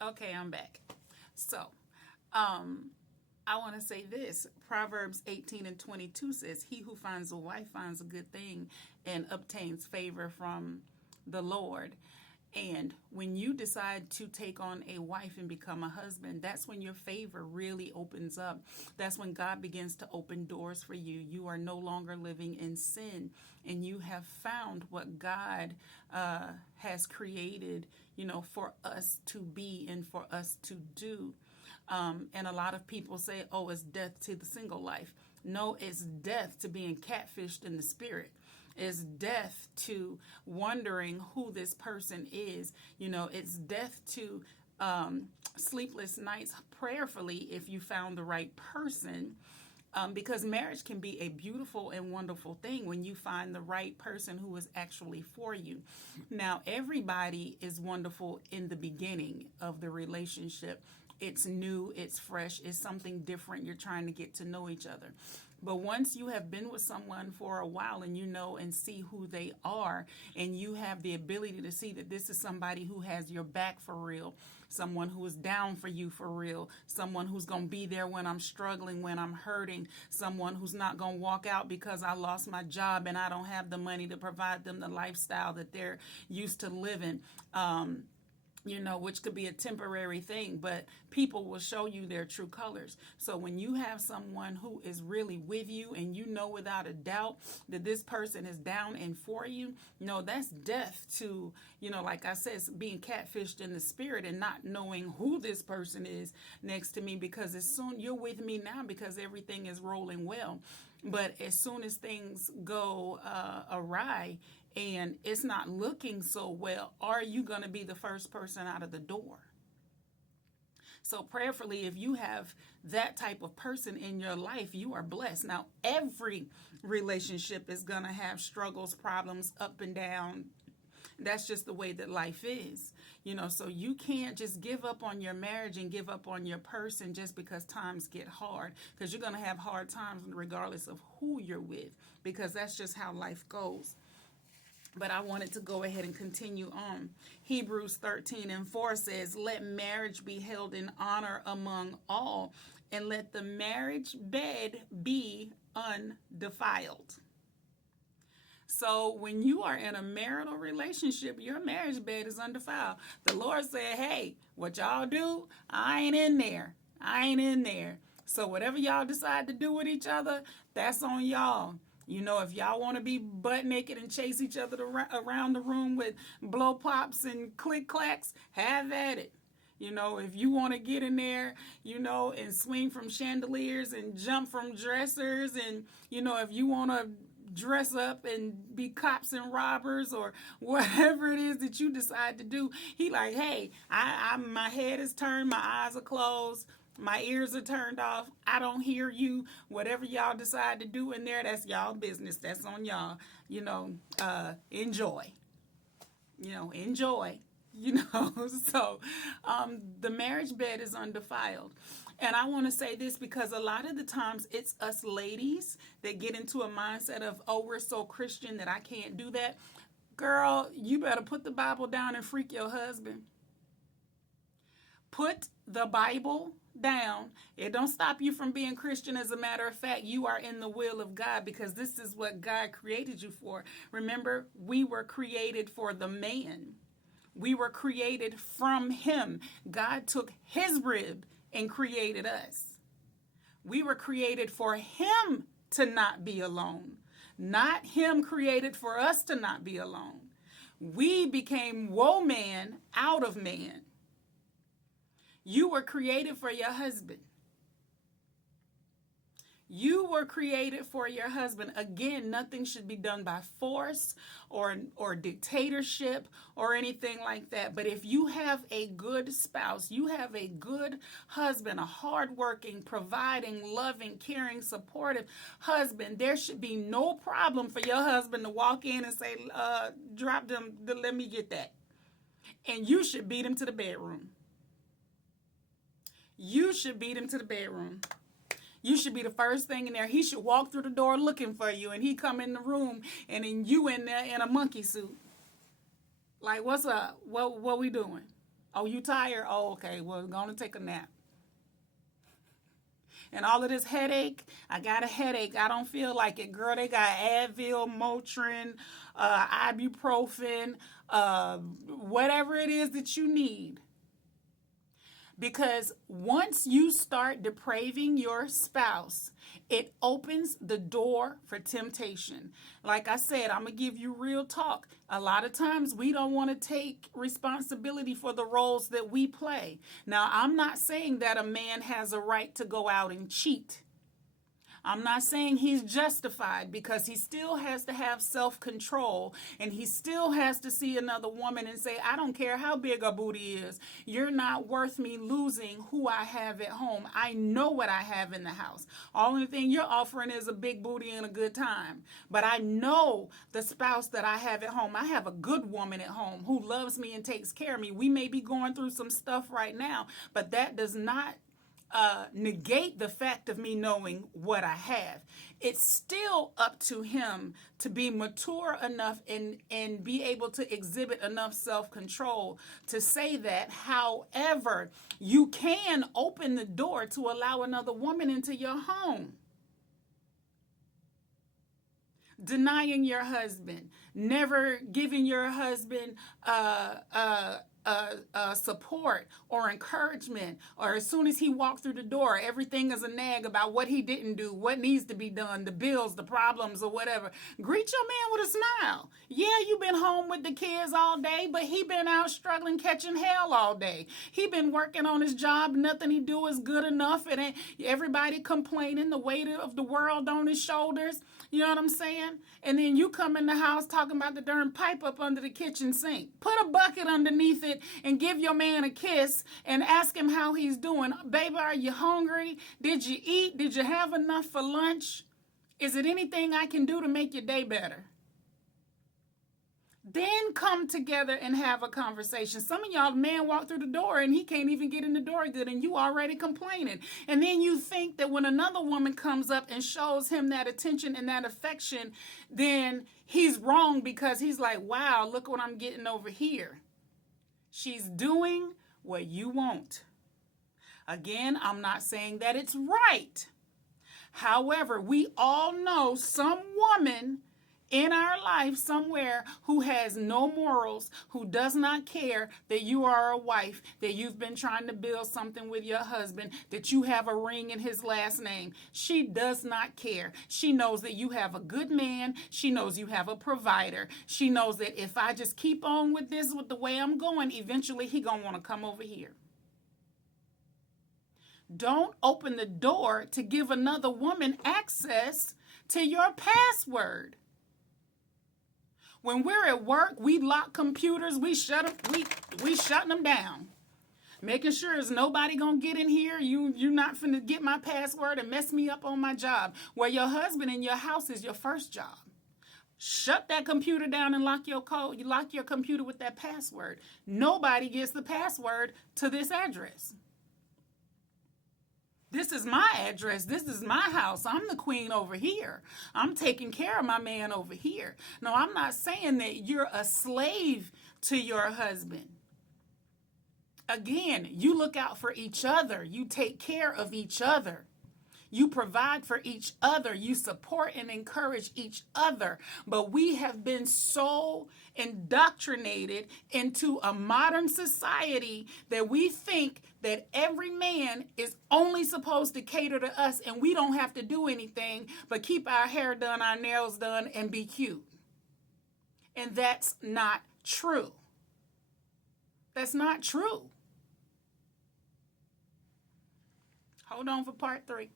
Okay, I'm back. So, um, I want to say this. Proverbs 18:22 says, "He who finds a wife finds a good thing and obtains favor from the Lord." And when you decide to take on a wife and become a husband, that's when your favor really opens up. That's when God begins to open doors for you. You are no longer living in sin, and you have found what God has created, for us to be and for us to do. And a lot of people say, oh, it's death to the single life. No, it's death to being catfished in the spirit. It's death to wondering who this person is. It's death to sleepless nights prayerfully if you found the right person. Because marriage can be a beautiful and wonderful thing when you find the right person who is actually for you. Now, everybody is wonderful in the beginning of the relationship. It's new, it's fresh, it's something different. You're trying to get to know each other. But once you have been with someone for a while and you know and see who they are, and you have the ability to see that this is somebody who has your back for real, someone who is down for you for real, someone who's going to be there when I'm struggling, when I'm hurting, someone who's not going to walk out because I lost my job and I don't have the money to provide them the lifestyle that they're used to living. Which could be a temporary thing, but people will show you their true colors. So when you have someone who is really with you and you know without a doubt that this person is down and for you, that's death to, like I said, being catfished in the spirit and not knowing who this person is next to me, because as soon you're with me now because everything is rolling well. But as soon as things go awry, and it's not looking so well, are you going to be the first person out of the door? So prayerfully, if you have that type of person in your life, you are blessed. Now, every relationship is going to have struggles, problems, up and down. That's just the way that life is. So you can't just give up on your marriage and give up on your person just because times get hard, because you're going to have hard times regardless of who you're with, because that's just how life goes. But I wanted to go ahead and continue on. Hebrews 13:4 says, "Let marriage be held in honor among all, and let the marriage bed be undefiled." So when you are in a marital relationship, your marriage bed is undefiled. The Lord said, hey, what y'all do, I ain't in there. I ain't in there. So whatever y'all decide to do with each other, that's on y'all. If y'all want to be butt naked and chase each other around the room with blow pops and click clacks, have at it. If you want to get in there, and swing from chandeliers and jump from dressers, and, if you want to dress up and be cops and robbers or whatever it is that you decide to do, he like, hey, my head is turned, my eyes are closed, my ears are turned off. I don't hear you. Whatever y'all decide to do in there, that's y'all business. That's on y'all. Enjoy. Enjoy. So the marriage bed is undefiled. And I want to say this because a lot of the times it's us ladies that get into a mindset of, oh, we're so Christian that I can't do that. Girl, you better put the Bible down and freak your husband. Put the Bible down. It don't stop you from being Christian. As a matter of fact, you are in the will of God, because this is what God created you for. Remember, we were created for the man. We were created from him. God took his rib and created us. We were created for him to not be alone, not him created for us to not be alone. We became woe man out of man. You were created for your husband. You were created for your husband. Again, nothing should be done by force or dictatorship or anything like that. But if you have a good spouse, you have a good husband, a hardworking, providing, loving, caring, supportive husband, there should be no problem for your husband to walk in and say, drop them, let me get that. And you should beat him to the bedroom. You should beat him to the bedroom. You should be the first thing in there. He should walk through the door looking for you, and he come in the room, and then you in there in a monkey suit. Like, what's up? What we doing? Oh, you tired? Oh, okay. Well, go on and take a nap. And all of this headache, I got a headache. I don't feel like it. Girl, they got Advil, Motrin, ibuprofen, whatever it is that you need. Because once you start depraving your spouse, it opens the door for temptation. Like I said, I'm going to give you real talk. A lot of times we don't want to take responsibility for the roles that we play. Now, I'm not saying that a man has a right to go out and cheat. I'm not saying he's justified, because he still has to have self-control, and he still has to see another woman and say, I don't care how big a booty is. You're not worth me losing who I have at home. I know what I have in the house. Only thing you're offering is a big booty and a good time. But I know the spouse that I have at home. I have a good woman at home who loves me and takes care of me. We may be going through some stuff right now, but that does not negate the fact of me knowing what I have. It's still up to him to be mature enough and be able to exhibit enough self-control to say that. However, you can open the door to allow another woman into your home. Denying your husband, never giving your husband support or encouragement, or as soon as he walked through the door, everything is a nag about what he didn't do, what needs to be done, the bills, the problems, or whatever. Greet your man with a smile. Yeah, you been home with the kids all day, but he been out struggling, catching hell all day. He been working on his job. Nothing he do is good enough. It ain't everybody complaining, the weight of the world on his shoulders. You know what I'm saying? And then you come in the house talking about the darn pipe up under the kitchen sink. Put a bucket underneath it and give your man a kiss and ask him how he's doing. Baby, are you hungry? Did you eat? Did you have enough for lunch? Is it anything I can do to make your day better? Then come together and have a conversation. Some of y'all, man walk through the door and he can't even get in the door good, and you already complaining. And then you think that when another woman comes up and shows him that attention and that affection, then he's wrong, because he's like, wow, look what I'm getting over here. She's doing what you want. Again, I'm not saying that it's right. However, we all know some woman in our life somewhere who has no morals, who does not care that you are a wife, that you've been trying to build something with your husband, that you have a ring in his last name. She does not care. She knows that you have a good man. She knows you have a provider. She knows that if I just keep on with this, with the way I'm going, eventually he gonna want to come over here. Don't open the door to give another woman access to your password. When we're at work, we lock computers, we shut them, we shutting them down. Making sure there's nobody gonna get in here. You're not finna get my password and mess me up on my job. Where your husband in your house is your first job. Shut that computer down and lock your code. You lock your computer with that password. Nobody gets the password to this address. This is my address. This is my house. I'm the queen over here. I'm taking care of my man over here. No, I'm not saying that you're a slave to your husband. Again, you look out for each other. You take care of each other. You provide for each other. You support and encourage each other. But we have been so indoctrinated into a modern society that we think that every man is only supposed to cater to us, and we don't have to do anything but keep our hair done, our nails done, and be cute. And that's not true. That's not true. Hold on for part 3.